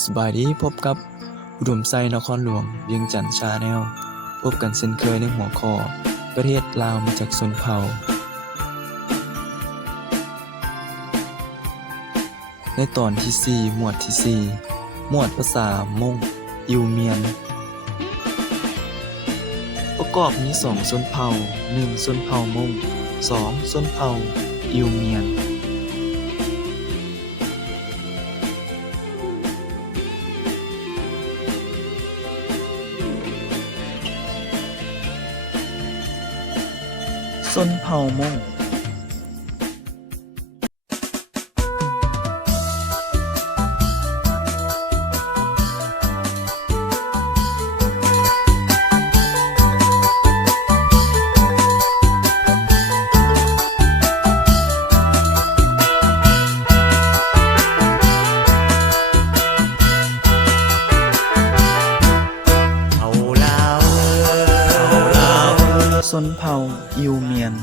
สบายดีพบกับอุดมไซนครหลวงเวียงจันทน์ชาแนลพบกันเช่นเคยในหัวข้อประเทศลาวมาจากชนเผ่าในตอนที่ 4 หมวดที่ 4 หมวดภาษามงอิวเมียนประกอบมี2ชนเผ่า1ชนเผ่ามง2ชนเผ่าอิวเมียนชนเผ่ามงชนเผ่าอิวเมียน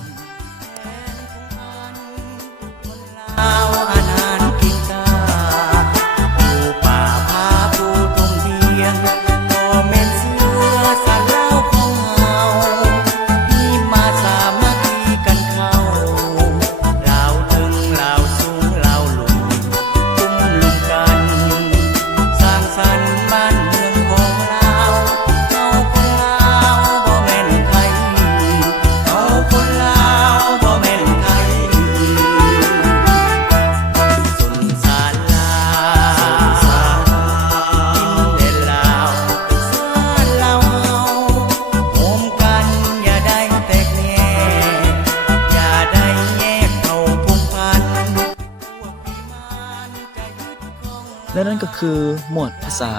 และนั่นก็คือหมวดภาษา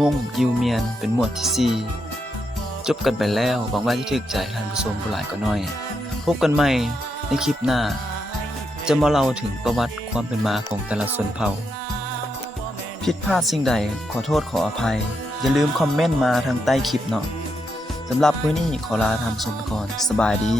มงอิวเมียนเป็นหมวดที่ 4จบกันไปแล้วหวังว่าจะถูกใจท่านผู้ชมผู้หลายก็น้อยพบกันใหม่ในคลิปหน้าจะมาเล่าถึงประวัติความเป็นมาของแต่ละชนเผ่าผิดพลาดสิ่งใดขอโทษขออภัยอย่าลืมคอมเมนต์มาทางใต้คลิปเนาะสำหรับมื้อนี้ขอลาท่านผู้ชมไปก่อนสบายดี